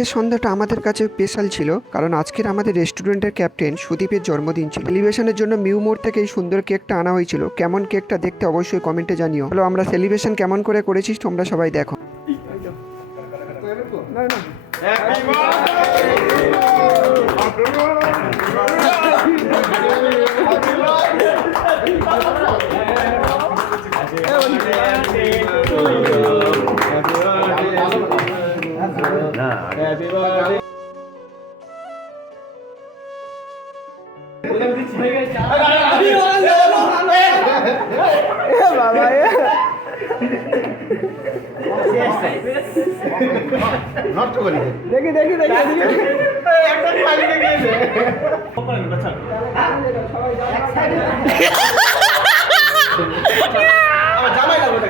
এই সন্ধ্যাটা আমাদের কাছে স্পেশাল ছিল, কারণ আজকের আমাদের রেস্টুরেন্টের ক্যাপ্টেন সুদীপের জন্মদিন ছিল। সেলিব্রেশনের জন্য মিউ মোড় থেকে এই সুন্দর কেকটা আনা হয়েছিল। কেমন কেকটা দেখতে অবশ্যই কমেন্টে জানিও। হলো আমরা সেলিব্রেশন কেমন করে করেছিস তোমরা সবাই দেখো। নষ্ট করি দেখি দেখি দেখি একটা খালি গিয়েছে আমার জামাই লাগবে